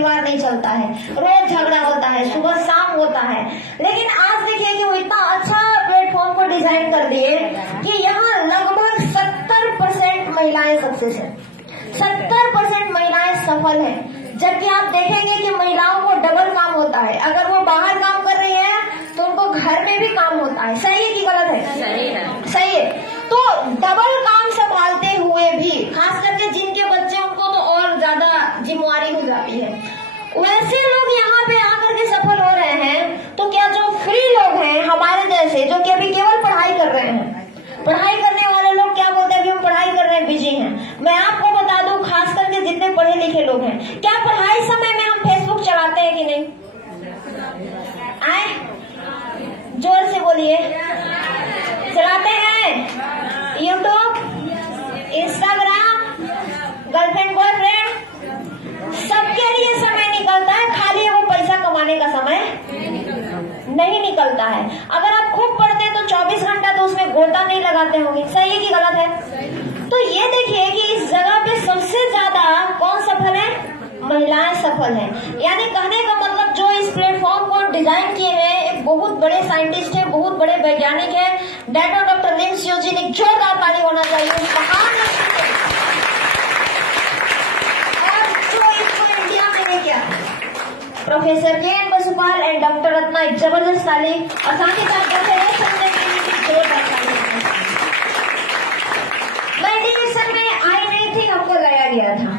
परिवार नहीं चलता है, रोज झगड़ा होता है, सुबह शाम होता है। लेकिन आज देखिए कि वो इतना अच्छा प्लेटफॉर्म को डिजाइन कर दिए कि यहाँ लगभग 70% महिलाएं सक्सेस है, 70% महिलाएं सफल है। जबकि आप देखेंगे कि महिलाओं को डबल काम होता है, अगर वो बाहर काम कर रही है तो उनको घर में भी काम होता है। सही है कि गलत है? सही है। सही है। तो डबल काम संभालते हुए भी, खास करके जिनके बच्चे, उनको तो और ज्यादा जिम्मेवारी हो जाती है। वैसे लोग यहाँ पे आकर के सफल हो रहे हैं, तो क्या जो फ्री लोग हैं हमारे जैसे, जो कि अभी केवल पढ़ाई कर रहे हैं, पढ़ाई करने वाले लोग क्या बोलते हैं, अभी हम पढ़ाई कर रहे हैं, बिजी हैं। मैं आपको बता दूं, खास करके जितने पढ़े लिखे लोग हैं, क्या पढ़ाई समय में हम फेसबुक चलाते हैं कि नहीं? आए जोर से बोलिए, चलाते हैं? यूट्यूब, इंस्टाग्राम, गर्लफ्रेंड बॉयफ्रेंड, सबके लिए समय निकलता है, खाली वो पैसा कमाने का समय नहीं निकलता है। अगर आप खूब पढ़ते हैं तो 24 घंटा तो उसमें गोता नहीं लगाते होंगे। सही है कि गलत है? तो ये देखिए कि इस जगह पे सबसे ज्यादा कौन सफल है? महिलाएं सफल हैं। यानी कहने का मतलब जो इस प्लेटफॉर्म को डिजाइन किए हैं एक बहुत बड़े साइंटिस्ट है, बहुत बड़े वैज्ञानिक है, डॉक्टर लिन सियोजी ने जोरदार ताली होना चाहिए। महान और जो इसको इंडिया में लेके आए professor K N. Basupal and doctor Ratna, एक जबरदस्त ताली। और साथ ही साथ जैसे ये समझने के लिए भी जोरदार ताली। मैं डिवीजन में आई नहीं थी, हमको लाया गया था।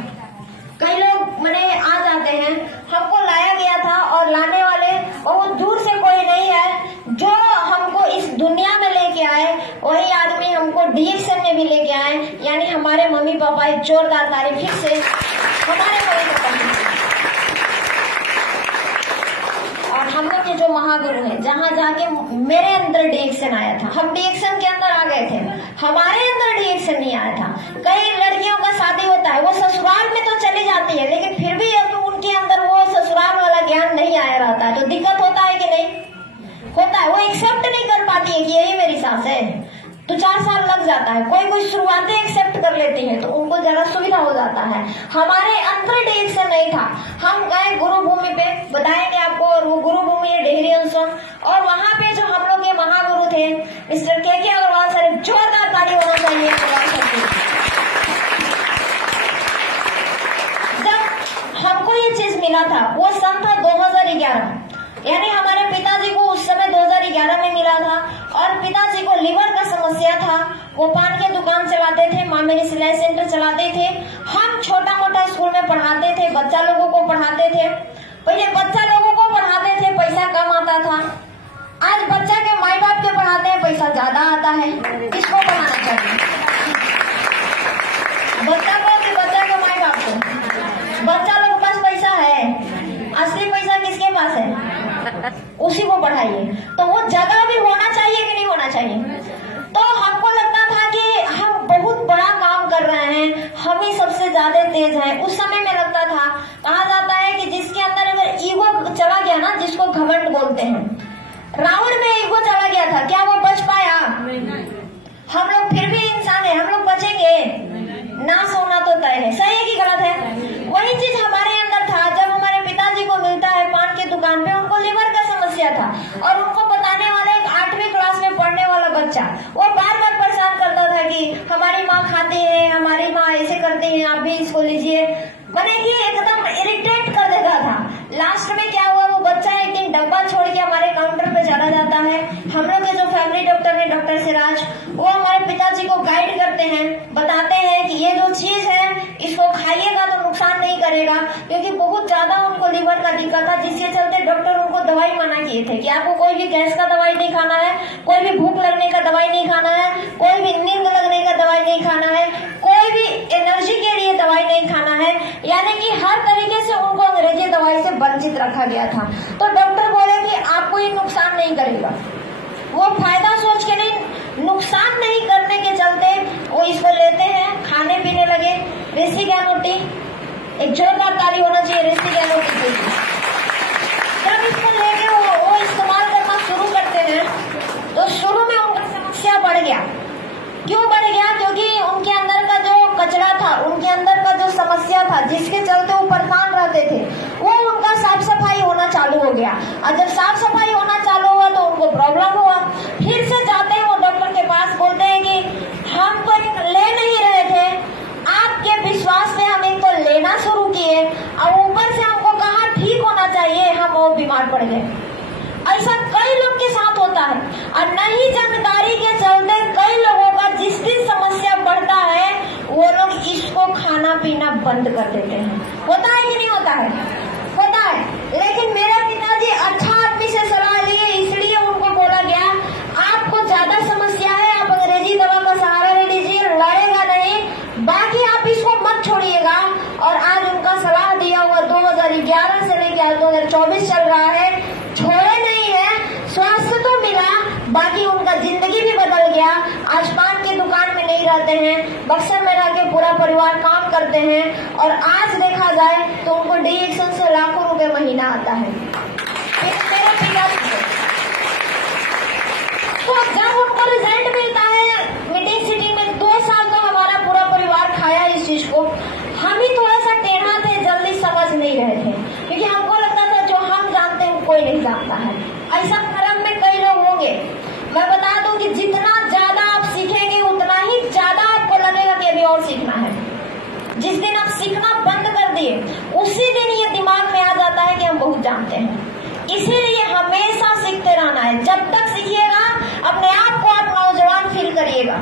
कई लोग मैंने आ जाते हैं, हमको लाया गया था और लाने वाले बहुत दूर से कोई नहीं है। जो हमको इस दुनिया में लेके आए वही आदमी हमको डीएक्शन में भी लेके आए, यानी हमारे मम्मी पापा। एक जोरदार ताली फिर से हमारे मम्मी पापा। और हम लोग के जो महागुरु हैं, जहाँ जाके मेरे अंदर डीएक्शन आया था, हम डीएक्शन के अंदर आ गए थे, हमारे अंदर डीएक्शन नहीं आया था। कई लड़कियों का शादी होता है, वो ससुराल में तो चली जाती है, लेकिन फिर भी अब उनके अंदर वो ससुराल वाला ज्ञान नहीं आया रहता है, तो दिक्कत होता है कि नहीं होता है? वो एक्सेप्ट नहीं कर पाती है कि यही मेरी सास है, तो 4 साल लग जाता है। कोई शुरुआतें एक्सेप्ट कर लेती है तो उनको जरा सुविधा हो जाता है। हमारे अंदर डीएक्शन नहीं था। हम गए गुरु भूमि पे, बताएंगे आपको, और वो गुरु भूमि है डेहरी अंसन, और वहाँ पे जो हम लोग के महागुरु थे मिस्टर के अग्रवाल सर, जोरदार ताली होना चाहिए अग्रवाल सर की। जब हमको ये चीज मिला था वो सन था 2011, यानी हमारे पिताजी को उस समय 2011 में मिला था। और पिताजी को लिवर का समस्या था, वो पान की दुकान चलाते थे, माँ मेरी सिलाई सेंटर चलाते थे। हम छोटा मोटा स्कूल में पढ़ाते थे, बच्चा लोगों को पढ़ाते थे। पहले बच्चा लोगों को पढ़ाते थे, पैसा कम आता था। आज बच्चा के माई बाप के पढ़ाते हैं, पैसा ज्यादा आता है। किसको पढ़ाना चाहिए? बच्चा को कि बच्चा के माई बाप को? बच्चा लोग के पास पैसा है, असली पैसा किसके पास है? उसी को पढ़ाइए। तो वो जगह भी होना चाहिए कि नहीं होना चाहिए? तो हमको लगता था कि हम बहुत बड़ा काम कर रहे हैं, हम ही सबसे ज्यादा तेज हैं। उस समय में लगता था, कहा जाता है कि जिसके अंदर अगर ईगो चला गया ना, जिसको घमंड बोलते हैं, रावण में ईगो चला गया था, क्या वो बच पाया? हम लोग फिर भी इंसान है, हम लोग बचेंगे? नाश होना तो तय है। सही है कि गलत है? वही चीज हमारे अंदर था। जब हमारे पिताजी को मिलता है पान की दुकान पे, उनको लिवर का समस्या था, और उनको बताने वाला एक 8वीं क्लास में पढ़ने वाला बच्चा, वो बार बार परेशान करता था कि हमारी माँ खाती है, हमारी माँ ऐसे करती है, आप भी इसको लीजिए। मैंने कि एकदम इरिटेट कर देता था। लास्ट में क्या हुआ, वो बच्चा एक दिन डब्बा छोड़ के हमारे काउंटर पे चला जाता है। हम लोग के जो फैमिली डॉक्टर है, डॉक्टर सिराज, वो हमारे पिताजी को गाइड करते हैं, बताते हैं कि ये जो चीज है इसको खाइएगा तो नुकसान नहीं करेगा, क्योंकि बहुत ज्यादा उनको लिवर का दिक्कत था, जिसके चलते डॉक्टर उनको दवाई मना किए थे कि आपको कोई भी गैस का दवाई नहीं खाना है, कोई भी भूख लगने का दवाई नहीं खाना है, कोई भी नींद लगने का दवाई नहीं खाना है, कोई भी एनर्जी के लिए दवाई नहीं खाना है। यानी कि हर तरीके से उनको अंग्रेजी दवाई से वंचित रखा गया था। तो डॉक्टर बोले कि आपको ये नुकसान नहीं करेगा। वो फायदा सोच के नहीं, नुकसान नहीं करने के चलते वो इसको लेते हैं, खाने पीने लगे। ऋषि ज्ञानोटी, एक जोरदार ताली होना चाहिए ऋषि ज्ञानोटी के लिए। जब इसको लेके वो इस्तेमाल करना शुरू करते हैं तो शुरू में उनका समस्या बढ़ गया। क्यों बढ़ गया? क्योंकि उनके अंदर का जो कचरा था, उनके अंदर का जो समस्या था, जिसके चलते वो परेशान रहते थे, वो और जब साफ सफाई होना चालू हुआ तो उनको प्रॉब्लम हुआ। फिर से जाते हैं वो डॉक्टर के पास, बोलते हैं कि हम तो ले नहीं रहे थे, आपके विश्वास से हम एक तो लेना शुरू किए और ऊपर से हमको कहा ठीक होना चाहिए, हम और बीमार पड़ गए। ऐसा कई लोग के साथ होता है और नहीं जानकारी के चलते कई लोगों का जिस दिन समस्या बढ़ता है वो लोग इसको खाना पीना बंद कर देते हैं। होता है कि नहीं होता है? होता है। लेकिन मेरे पिताजी अच्छा आदमी से सलाह लिए, इसलिए उनको बोला गया आपको ज्यादा समस्या है, आप अंग्रेजी दवा का सहारा ले लीजिए, लड़ेगा नहीं, बाकी आप इसको मत छोड़िएगा। और आज उनका सलाह दिया हुआ 2011 से लेकर 2024 चल रहा है, छोड़े नहीं है, स्वास्थ्य तो मिला, बाकी उनका जिंदगी भी बदल गया। आज पान की दुकान में नहीं रहते हैं, बक्सर में रह के पूरा परिवार काम करते हैं और आज देखा जाए तो उनको डीएक्शन से लाखों रुपए महीना आता है। मेरे पिताजी तो जब उनको रिजल्ट मिलता है मीटिंग सिटी में, 2 साल तो हमारा पूरा परिवार खाया इस चीज को। हम ही थोड़ा सा टेढ़ा थे, जल्दी समझ नहीं रहे थे, क्योंकि हमको लगता था जो हम जानते हैं कोई नहीं जानता है। ऐसा धर्म में कई लोग होंगे। मैं बता दूं कि जितना ज्यादा आप सीखेंगे उतना ही ज्यादा आपको लगेगा कि अभी और सीखना है। जिस दिन आप सीखना बंद कर दिए उसी दिन ये दिमाग में आ जाता है कि हम बहुत जानते हैं। इसीलिए हमेशा सीखते रहना है। जब तक सीखिएगा अपने आप को आप नौजवान फील करिएगा।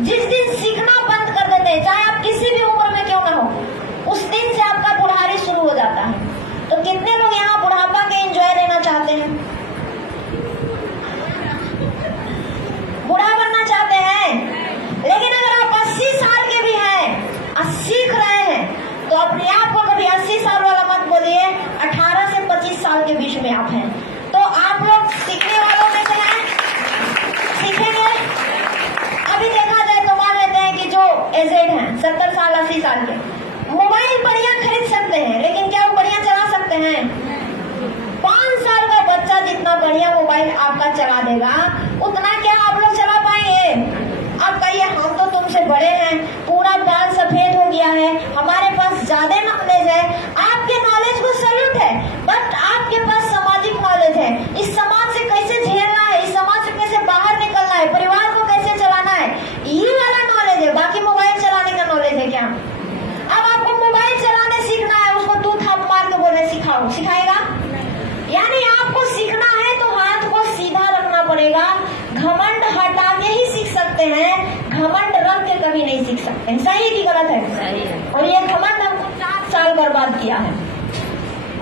जिस दिन सीखना बंद कर देते हैं, चाहे आप किसी भी उम्र में क्यों ना हो, उस दिन से आपका बुढ़ारी शुरू हो जाता है। तो कितने लोग यहाँ बुढ़ापा के एंजॉय लेना चाहते हैं, बूढ़ा बनना चाहते हैं? लेकिन अगर आप 80 साल के भी हैं और सीख रहे हैं तो अपने आप को कभी 80 साल वाला मत बोलिए, 18 से 25 साल के बीच में आप हैं। तो आप लोग सीखने वालों में से हैं, सीखेंगे। अभी देखा जाए तो मान लेते हैं कि जो एजेड हैं 70 साल 80 साल के, मोबाइल बढ़िया खरीद सकते हैं, लेकिन क्या वो बढ़िया चला सकते हैं? 5 साल का बच्चा जितना बढ़िया मोबाइल आपका चला देगा उतना क्या आप लोग चला पाएंगे? आप कहिए हम तो तुमसे बड़े हैं, पूरा बाल सफेद हो गया है, हमारे पास ज्यादा नॉलेज है। आपके नॉलेज को सैल्यूट है, बट आपके पास सामाजिक नॉलेज है। इस समाज से कैसे झेलना है, इस समाज से कैसे बाहर निकलना है, परिवार को कैसे चलाना है, ये वाला नॉलेज है। बाकी मोबाइल चलाने का नॉलेज है क्या? अब आपको मोबाइल चलाने सीखना है, उसको 2 थाप मार के बोले सिखाओ, सिखाएगा? यानी आपको सीखना है तो हाथ को सीधा रखना पड़ेगा। घमंड हटा के ही सीख सकते हैं, घमंड रख के कभी नहीं सीख सकते। सही की गलत है? सही है। और ये घमंड हमको 4 साल बर्बाद किया है।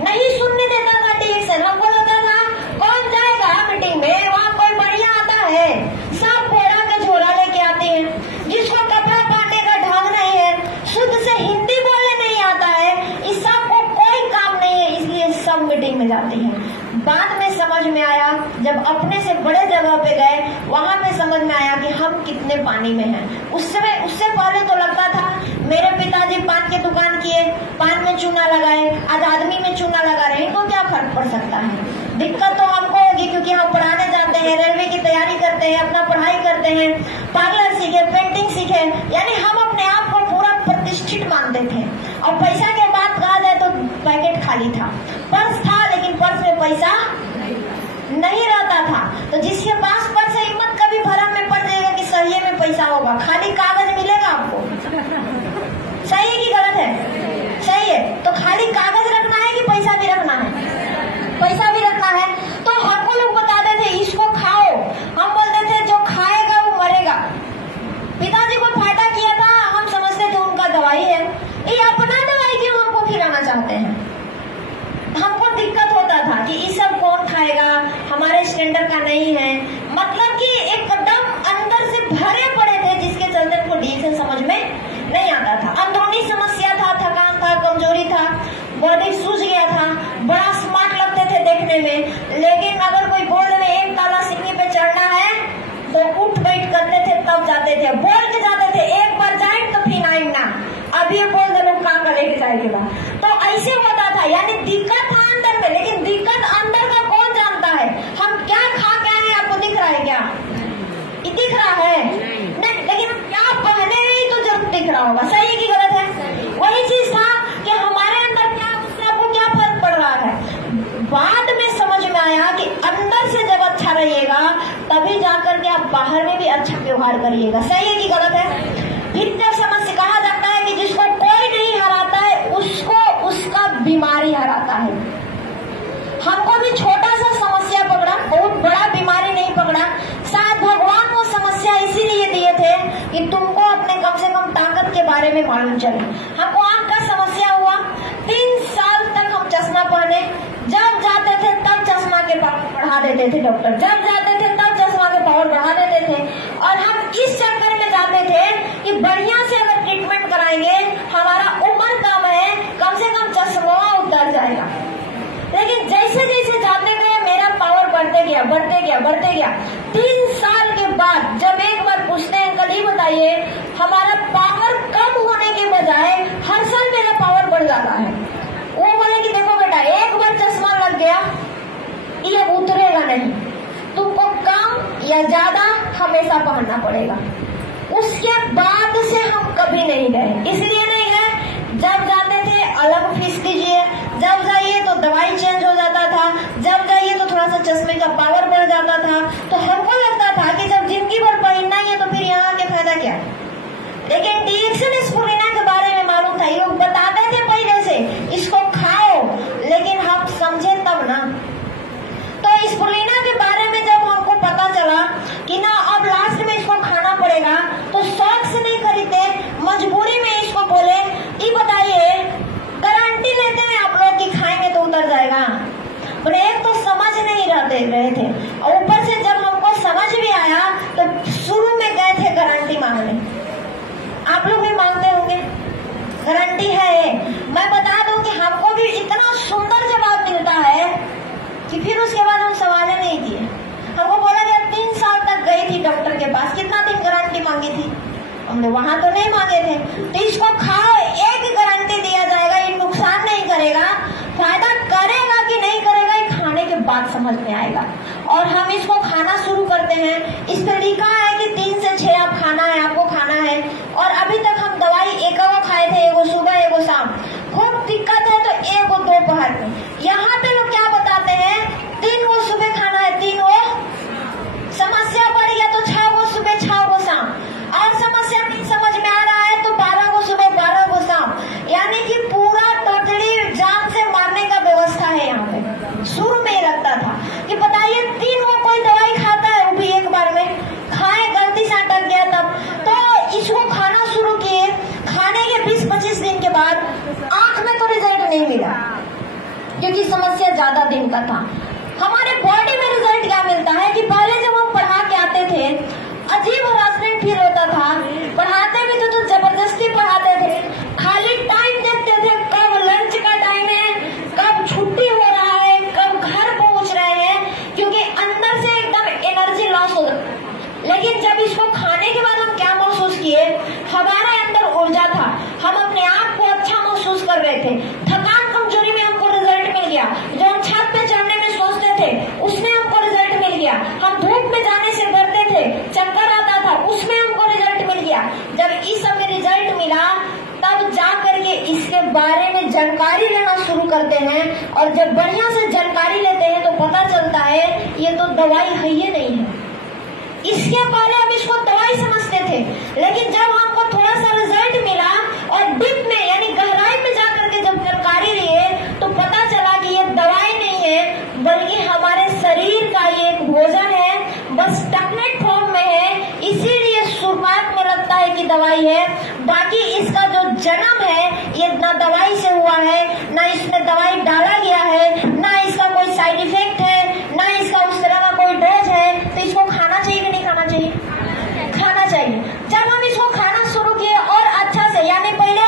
नहीं सुनने देता था डीएक्शन, हमको लगता था कौन जाएगा मीटिंग में, वहाँ कोई बढ़िया आता है, सब बोरा का झोला लेके आते हैं, जिसको कपड़ा पहनने का ढंग नहीं है, शुद्ध से हिंदी बोलने नहीं आता है, इस सब को कोई काम नहीं है, इसलिए सब मीटिंग में जाती है। बाद में समझ में आया, जब अपने से बड़े जगह पे गए, वहां पे समझ में आया कि हम कितने पानी में हैं। उससे पहले तो लगता था, मेरे पिताजी पान की दुकान किए, पान में चूना लगाए, आज आदमी में चूना लगा रहे, इनको क्या फर्क पड़ सकता है? दिक्कत तो हमको होगी क्योंकि हम पढ़ाने जाते हैं, रेलवे की तैयारी करते हैं, अपना पढ़ाई करते हैं, पार्लर सीखे, पेंटिंग सीखे, यानी हम अपने आप को पूरा प्रतिष्ठित मानते थे। और पैसा के बात कहा जाए तो पैकेट खाली था, पर्स था लेकिन पर्स में पैसा नहीं रहता था। तो जिसके पास पर्स है, हिम्मत कभी भरम में पड़ जाएगा कि सही में पैसा होगा, खाली कागज मिलेगा आपको। सही है कि गलत है? सही है। तो खाली कागज रखना है कि पैसा भी रखना है? पैसा भी रखना है। तो हमको लोग बताते थे इसको खाओ, हम बोलते थे जो खाएगा वो मरेगा। पिताजी को फायदा किया था, हम समझते थे उनका दवाई है, ये अपना दवाई क्यों हमको खिलाना चाहते हैं? हमको दिक्कत होता था कि ये सब कौन खाएगा, हमारे स्टैंडर्ड का नहीं है। मतलब कि एकदम अंदर से भरे पड़े थे, जिसके चलते उनको डीएक्शन समझ में नहीं आता था। अंदरूनी समस्या था, थकान था, कमजोरी था, बॉडी सूज गया था, बड़ा स्मार्ट लगते थे देखने में। लेकिन अगर कोई बोल रहे 1 ताला सीढ़ी पे चढ़ना है तो उठ बैठ करते थे, तब जाते थे, बोल के जाते थे, एक बार जाए तो फिर आए ना। अब ये बोल दे लोग काम कर लेके जाएगा। तो ऐसे होता था, यानी दिक्कत था अंदर में, लेकिन दिक्कत अंदर का कौन जानता है? हम क्या खा के आए, आपको दिख रहा है क्या? ये दिख रहा है नहीं, लेकिन क्या पहने हैं तो जरूर दिख रहा होगा। सही की गलत है? वही चीज था कि हमारे अंदर क्या, उससे आपको क्या फर्क पड़ रहा है? बाद में समझ में आया व्यवहार करिएगा। सही है कि गलत है? फिटनेस समस्या कहा जाता है कि जिसको कोई नहीं हराता है उसको उसका बीमारी हराता है। हमको भी छोटा सा समस्या पकड़ा, बहुत बड़ा बीमारी नहीं पकड़ा। शायद भगवान वो समस्या इसीलिए दिए थे कि तुमको अपने कम से कम ताकत के बारे में मालूम चले। हमको आंख का समस्या हुआ, 3 साल तक हम चश्मा पहने, जब जाते थे तब चश्मा के पावर बढ़ा देते थे डॉक्टर, जब जाते थे तब चश्मा के पावर बढ़ा देते थे। और हम इस चक्कर में जाते थे कि बढ़िया से अगर ट्रीटमेंट कराएंगे, हमारा उम्र कम है, कम से कम चश्मा उतर जाएगा। लेकिन जैसे जैसे जाते गए मेरा पावर बढ़ते गया बढ़ते गया बढ़ते गया। 3 साल के बाद जब एक बार पूछते हैं अंकल ये बताइए, हमारा पावर कम होने के बजाय हर साल मेरा पावर बढ़ जाता है। वो बोले कि देखो बेटा, एक बार चश्मा लग गया ये उतरेगा नहीं, तुमको कम या ज्यादा हमेशा पहनना पड़ेगा। उसके बाद से हम कभी नहीं गए। इसलिए नहीं गए, जब जाते थे अलग फीस दीजिए, जब जाइए तो दवाई चेंज हो जाता था, जब जाइए तो थोड़ा सा चश्मे का पावर बढ़ जाता था। तो हमको लगता था कि जब जिंदगी भर पहनना ही है तो फिर यहाँ के फायदा क्या। लेकिन डीएक्सिन स्पुलिना के बारे में मालूम था, ये लोग बताते थे पहले से इसको खाओ, लेकिन हम समझे तब ना। तो स्पुलिना के बारे में जब हमको पता चला कि ना अब लास्ट में इसको खाना पड़ेगा, तो शौक से नहीं खरीदते, मजबूरी में इसको बोले ये बताइए गारंटी लेते हैं आप लोग कि खाएंगे तो उतर जाएगा। बोले एक तो समझ नहीं रहे थे, और ऊपर से जब हमको समझ भी आया तो शुरू में गए थे गारंटी मांगने। आप लोग भी मांगते होंगे गारंटी है। मैं बता दूं कि हमको भी इतना सुंदर जवाब मिलता है कि फिर उसके बाद हम सवाल नहीं किए। हमको बोला गया 3 साल तक गई थी डॉक्टर के पास, कितना दिन गारंटी मांगी थी हमने, वहां तो नहीं मांगे थे। तो इसको खाओ, एक गारंटी दिया जाएगा, ये नुकसान नहीं करेगा, फायदा करेगा कि नहीं करेगा ये खाने के बाद समझ में आएगा। और हम इसको खाना शुरू करते हैं। इस पर लिखा है कि 3 से 6 आप खाना है, आपको खाना है। और अभी तक हम दवाई एगो खाए थे, एगो सुबह एगो शाम। खूब दिक्कत है तो एगो दोपहर में। यहाँ पे लोग क्या बताते हैं, 3 गो सुबह खाना है, 3 गो। समस्या बढ़ गया तो 6 गो सुबह 6 गो शाम। और समस्या नहीं समझ में आ रहा है तो 12 गो सुबह 12 गो शाम। यानी कि पूरा टोटली जान से मारने का व्यवस्था है यहाँ पे। शुरू में लगता था कि बताइए 3 गो कोई दवाई खाता है, वो भी एक बार में खाए, गलती से अटक गया तब। तो इसको खाना शुरू किए, खाने के 20-25 दिन के बाद आंख में तो रिजल्ट नहीं मिला क्योंकि समस्या ज्यादा दिन का था। हमारे बॉडी में रिजल्ट क्या मिलता है कि पहले जब हम पढ़ा के आते थे अजीब हरासमेंट फील होता था। पढ़ाते भी तो जबरदस्ती पढ़ाते थे, खाली टाइम देखते थे, कब लंच का टाइम है, कब छुट्टी हो रहा है, कब घर पहुंच रहे हैं, क्योंकि अंदर से एकदम एनर्जी लॉस हो रहा है। लेकिन जब इसको खाने के बाद हम क्या महसूस किए, हमारे अंदर ऊर्जा था, हम अपने आप को अच्छा महसूस कर रहे थे। थकान कमजोरी में हमको रिजल्ट मिल गया। जो हम छत पे चढ़ने में सोचते थे उसमें हमको रिजल्ट मिल गया। हम धूप में जाने से डरते थे, चक्कर आता था, उसमें हमको रिजल्ट मिल गया। जब इस सब में रिजल्ट मिला तब जा करके इसके बारे में जानकारी लेना शुरू करते हैं। और जब बढ़िया से जानकारी लेते हैं तो पता चलता है ये तो दवाई है ही नहीं है। इसके पहले हम इसको दवाई समझते थे, लेकिन जब हमको थोड़ा सा रिजल्ट मिला और डीप में यानी गहराई में जाकर के जब जानकारी लिए तो पता चला कि ये दवाई नहीं है बल्कि हमारे शरीर का ये एक भोजन है, बस टैबलेट फॉर्म में है। इसीलिए शुरुआत में लगता है कि दवाई है, बाकी इसका जो जन्म है ये ना दवाई से हुआ है, ना इसमें दवाई डाला गया है, ना इसका कोई साइड इफेक्ट है, ना इसका उस तरह का कोई डोज है। तो इसको खाना चाहिए कि नहीं खाना चाहिए? खाना चाहिए। जब हम इसको खाना शुरू किए और अच्छा से, यानी पहले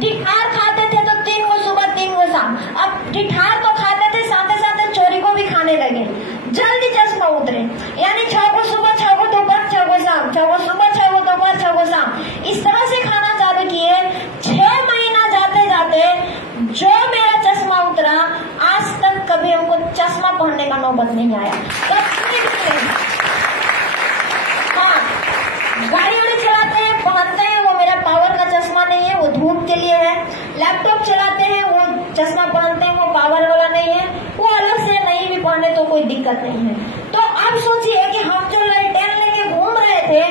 गिठार खाते थे तो 3 गो सुबह 3 गो शाम, अब गिठार तो खाते थे साथ साथ चोरी को भी खाने लगे, जल्दी चश्मा उतरे। यानी 6 गो सुबह 6 गो दोपहर 6 गो शाम, 6 गो सुबह 6 गो दोपहर 6 गो शाम, इस तरह से खाना चालू किए। 6 महीना जाते जाते जो मेरा चश्मा उतरा, आज तक कभी हमको चश्मा पहनने का नौबत नहीं आया, कभी भी नहीं। हाँ, गाड़ी वाड़ी चलाते हैं पहनते हैं, वो मेरा पावर का चश्मा नहीं है, वो धूप के लिए है। लैपटॉप चलाते हैं वो चश्मा पहनते हैं, वो पावर वाला नहीं है, वो अलग से नहीं भी पहने तो कोई दिक्कत नहीं है। तो अब सोचिए कि हम जो लालटेन लेके घूम रहे थे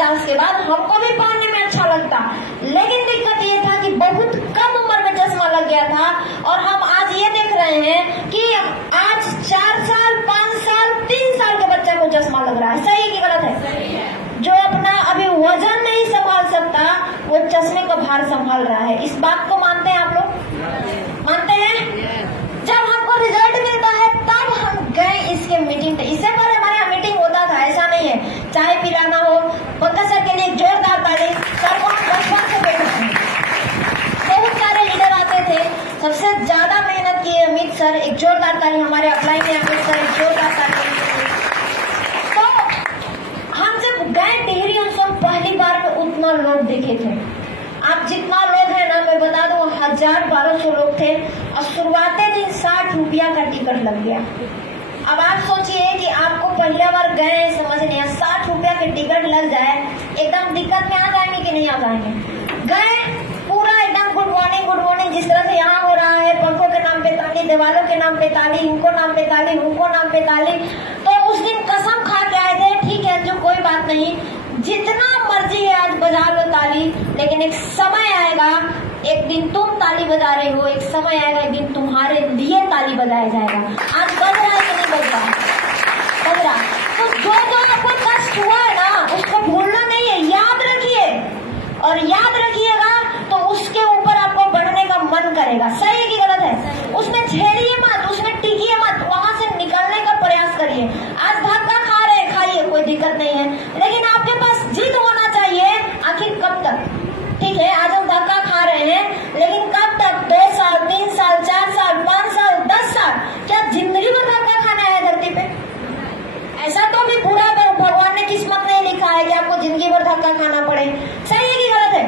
50 के बाद हमको भी पहनने में अच्छा लगता, लेकिन दिक्कत ये था कि बहुत कम उम्र में चश्मा लग गया था। और हम आज ये देख रहे हैं कि आज 4 साल 5 साल 3 साल के बच्चे को चश्मा लग रहा है। सही कि गलत है? जो अपना अभी वजन नहीं संभाल सकता वो चश्मे का भार संभाल रहा है। इस बात को मानते हैं आप लोग? मानते हैं? जब हमको रिजल्ट मिलता है तब हम गए इसके मीटिंग पे। इससे पहले हमारे यहाँ मीटिंग होता था, ऐसा नहीं है। चाय पिलाना हो, पंकज सर के लिए जोरदार ताली। सर को हम बचपन से बैठे हैं, बहुत सारे लीडर आते थे, सबसे ज्यादा मेहनत की अमित सर। एक जोरदार ताली हमारे अप्लाई में अमित सर, एक जोरदार ताली। तो हम जब गए टिहरी उत्सव पहली बार में उतना लोग देखे थे। आप जितना लोग है ना, मैं बता दूं 1000-1200 लोग थे और शुरुआती दिन 60 रुपया का टिकट लग गया। अब आप सोचिए कि आपको पहला बार गए समझ नहीं, 60 रुपया के टिकट लग जाए, एकदम दिक्कत में आ जाएंगे कि नहीं आ जाएंगे? गए पूरा एकदम गुड मॉर्निंग, जिस तरह से यहाँ हो रहा है, पंखों के नाम पे ताली, दीवालों के नाम पे ताली, इनको नाम पे ताली, उनको नाम पे ताली। तो उस दिन कसम खा के आए थे, ठीक है जो कोई बात नहीं, जितना मर्जी है आज बजा लो ताली, लेकिन एक समय आएगा, एक दिन तुम ताली बजा रहे हो, एक समय आएगा एक दिन तुम्हारे लिए ताली बजाया जाएगा। आज बज रहा है कि नहीं बज रहा? बज रहा। तो जो आपको कष्ट हुआ है ना, उसको भूलना नहीं है, याद रखिए। और याद रखिएगा तो उसके ऊपर आपको बढ़ने का मन करेगा। सही है कि गलत है? उसमें झेलिए मत, उसमें टिकिए मत, वहां से निकलने का प्रयास करिए। आज धक्का खा रहे हैं, खाइए, कोई दिक्कत नहीं है, लेकिन आपके पास जिद होना चाहिए। आखिर कब तक? ठीक है, आज हम धक्का खा रहे हैं, लेकिन कब तक? 2 साल 3 साल 4 साल 5 साल 10 साल? क्या जिंदगी भर धक्का खाना है धरती पे? ऐसा तो भी पूरा भगवान ने किस्मत नहीं लिखा है कि आपको जिंदगी भर धक्का खाना पड़े। सही है कि गलत है?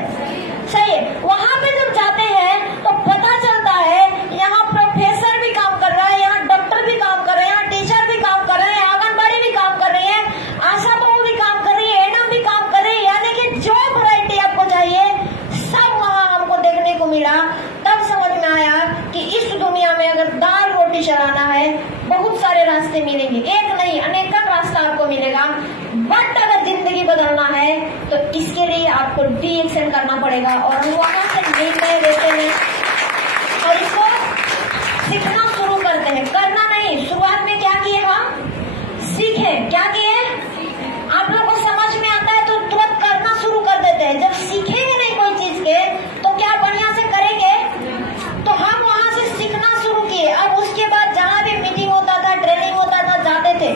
सही है। वहां पे जब जाते हैं तो पता चलता है यहाँ प्रोफेसर भी काम कर रहा है, यहाँ डॉक्टर भी काम कर रहे हैं, यहाँ टीचर भी काम कर रहे हैं, आंगनबाड़ी भी काम कर रही है, आशा बहू भी काम कर रही है, एनएम भी काम कर रही है, यानी कि जो वैरायटी आपको चाहिए सब वहाँ हमको देखने को मिला। तब समझ में आया कि इस दुनिया में अगर दाल रोटी चलाना है, बहुत सारे रास्ते मिलेंगे, एक नहीं अनेक रास्ता आपको मिलेगा। बट अगर जिंदगी बदलना है तो इसके लिए आपको डीएक्शन करना पड़ेगा। और हम वहां से निर्णय लेते हैं और इसको सीखना शुरू करते हैं, करना नहीं। शुरुआत में क्या किए हम? सीखे। क्या किए? आप लोगों को समझ में आता है तो तुरंत करना शुरू कर देते हैं। जब सीखेंगे नहीं कोई चीज के तो क्या बढ़िया से करेंगे? तो हम वहां से सीखना शुरू किए। अब उसके बाद जहाँ भी मीटिंग होता था, ट्रेनिंग होता था, जाते थे।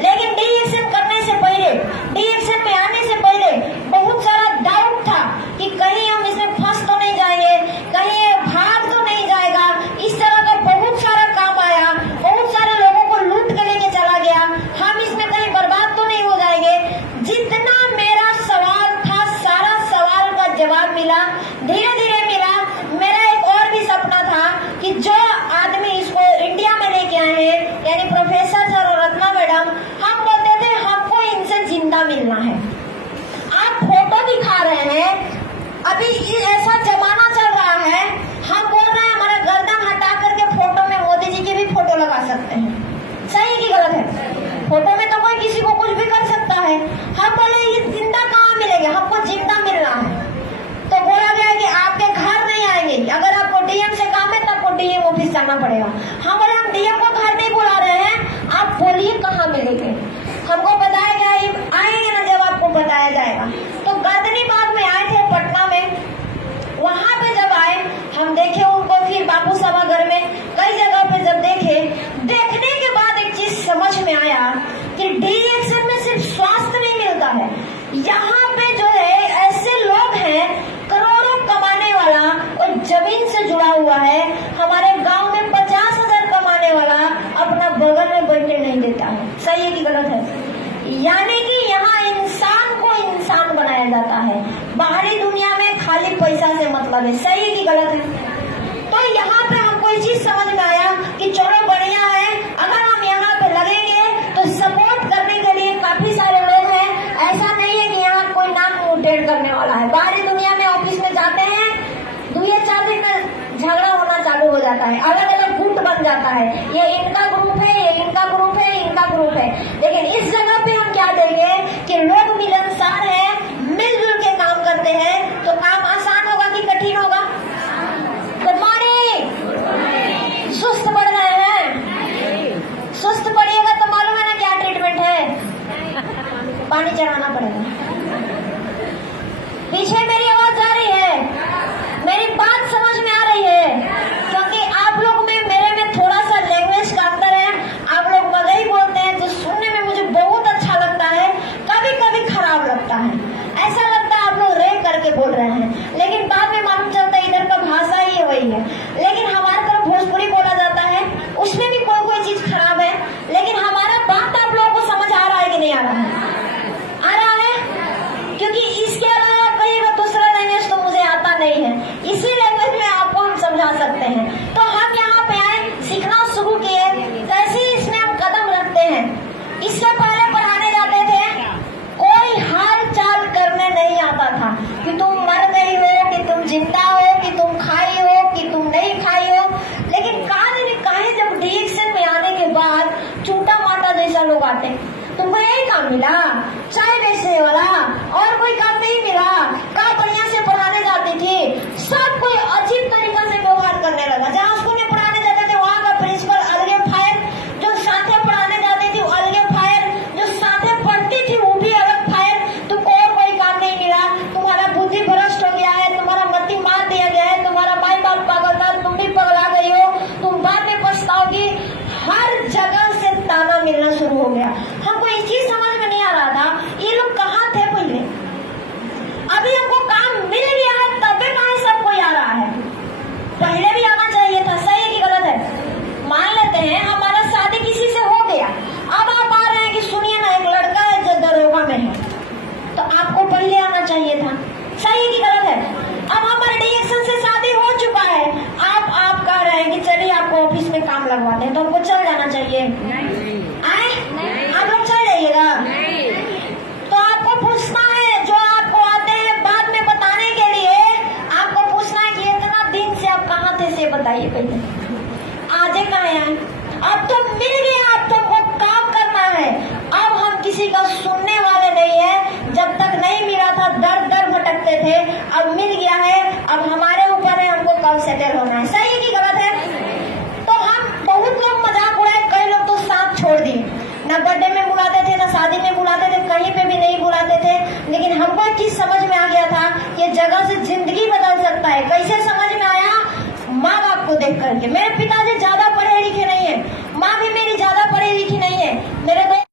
लेकिन डीएक्शन करने से पहले, डीएक्शन में आने से पहले बहुत सारा डाउट था कि कहीं हम इसमें फंस तो नहीं जाएंगे, कहीं भाग तो नहीं जाएगा। इस तरह का बहुत सारा काम आया, बहुत सारे लोगों को लूट के लेके चला गया, हम इसमें कहीं बर्बाद तो नहीं हो जाएंगे। जितना मेरा सवाल था सारा सवाल का जवाब मिला, धीरे धीरे मिला। मेरा एक और भी सपना था कि जो आदमी इसको इंडिया में लेके आए हैं, यानी प्रोफेसर सर और रत्ना मैडम, हम बोलते थे हमको इनसे जिंदा मिलना है। आप फोटो दिखा रहे हैं, अभी ऐसा जमाना चल रहा है, हम बोल रहे हैं हमारा गर्दन हटा करके फोटो में मोदी जी की भी फोटो लगा सकते हैं। सही कि गलत है? फोटो में तो कोई किसी को कुछ भी कर सकता है। हम बोले ये जिंदा कहाँ मिलेंगे, हमको जिंदा मिलना है। तो बोला गया कि आपके घर नहीं आएंगे, अगर आपको डीएम से काम है तो आपको डीएम ऑफिस जाना पड़ेगा। हम बोले हम डीएम को घर नहीं बुला रहे हैं, आप बोलिए कहाँ मिलेंगे। हमको बताया गया ये आएंगे ना जब आपको बताया जाएगा। तो गर्दनीबाग में आए थे, पटना में। वहां पे जब आए हम देखे उनको, फिर बापू सभागार में, कई जगह पे जब देखे, देखने के बाद एक चीज समझ में आया कि डीएक्शन में सिर्फ स्वास्थ्य नहीं मिलता है, यहाँ पे जो है ऐसे लोग हैं करोड़ों कमाने वाला और जमीन से जुड़ा हुआ है। हमारे गांव में 50,000 कमाने वाला अपना बगल में बैठने नहीं देता है। सही है कि गलत है? यानी कि यहाँ इंसान को इंसान बनाया जाता है, बाहरी दुनिया में खाली पैसा से मतलब है। सही है कि गलत है? तो यहाँ पे हमको ये चीज समझ में आया कि चलो बढ़िया है, अगर हम यहाँ पे लगेंगे तो सपोर्ट करने के लिए काफी सारे लोग हैं। ऐसा नहीं है कि यहाँ कोई नाम मुटेट करने वाला है। बाहरी दुनिया में ऑफिस में जाते हैं, 2-4 दिन में झगड़ा होना चालू हो जाता है, अलग अलग गुट बन जाता है, ये इनका ग्रुप है, ये इनका ग्रुप है, इनका ग्रुप है। लेकिन इस जगह पे हम क्या देंगे कि लोग मिलनसार है, रहे हैं, लेकिन बाद में मालूम चलता है इधर का भाषा ही वही है। लेकिन हमारे तरफ भोजपुरी बोला जाता है, उसमें भी कोई कोई चीज खराब है, लेकिन हमारा बात आप लोगों को समझ आ रहा है कि नहीं आ रहा है? आ रहा है, क्योंकि इसके अलावा कोई दूसरा लैंग्वेज तो मुझे आता नहीं है, इसी लैंग्वेज में आपको हम समझा सकते हैं। तो हम यहाँ पे आए, सीखना शुरू किए, कैसे इसमें हम कदम रखते हैं। इससे पहले पढ़ाने जाते थे, कोई हाल चाल करने नहीं आता था कि तुम मर गई हो, कि तुम जिंदा हो, कि तुम खाई हो, कि तुम नहीं खाई हो। लेकिन कहीं जब डिएक्शन में आने के बाद चूटा माटा जैसा लोग आते, तुमको यही काम मिला, चाय बेचने वाला, और कोई काम नहीं मिला, का बढ़िया से पढ़ाने जाती थी, सब कोई अजीब तरीका से व्यवहार करने लगा। जहाँ स्कूल में पढ़ाने जाते थे वहाँ का प्रिंसिपल अलगे फायर, जो साथे पढ़ाने जाती थी अलगे फायर, जो साथे पढ़ती थी वो भी अलग फायर। तुमको और कोई काम नहीं मिला, तुम्हारा बुद्धि भ्रष्ट हो गया है, तुम्हारा मति मार दिया गया है, तुम्हारा माई बाप पागल था, तुम भी पगला गई हो, तुम बाद में पछताओगी। हर जगह से ताना मिलना शुरू हो गया। हमको इस चीज समझ में नहीं आ रहा था, ये लोग कहाँ थे पहले, अभी हमको काम मिल गया है तबे कहाँ सब कोई आ रहा है। पहले भी आना चाहिए था, सही है कि गलत है? मान लेते हैं हमारा शादी किसी से हो गया, अब आप आ रहे हैं कि सुनिए ना एक लड़का है जो दरोगा में है, तो आपको पहले आना चाहिए था, सही है कि गलत है? अब हमारे डिएक्शन से शादी हो चुका है, आप कह रहे हैं कि चलिए आपको ऑफिस में काम लगवाते हैं, तो हमको चल जाना चाहिए। आए आप लोग चल जाइएगा? तो आपको पूछना है, जो आपको आते हैं बाद में बताने के लिए, आपको पूछना है कि इतना दिन से आप कहाँ थे से बताइए पहले, आजे कहाँ आए? अब तो मिल गया, अब तुमको काम करना है। अब हम किसी का सुनने वाले नहीं है, जब तक नहीं मिला था दर दर भटकते थे, अब मिल गया है, अब हमारे ऊपर है हमको कब सेटल होना है, सही है कि गलत है? तो हम बहुत लोग मजाक उड़ाए, कई लोग तो साथ छोड़ दिए, ना बर्थडे में बुलाते थे, ना शादी में बुलाते थे, कहीं पे भी नहीं बुलाते थे। लेकिन हमको एक चीज समझ में आ गया था, ये जगह से जिंदगी बदल सकता है। कैसे समझ में आया? माँ बाप को देख करके। मेरे पिताजी ज्यादा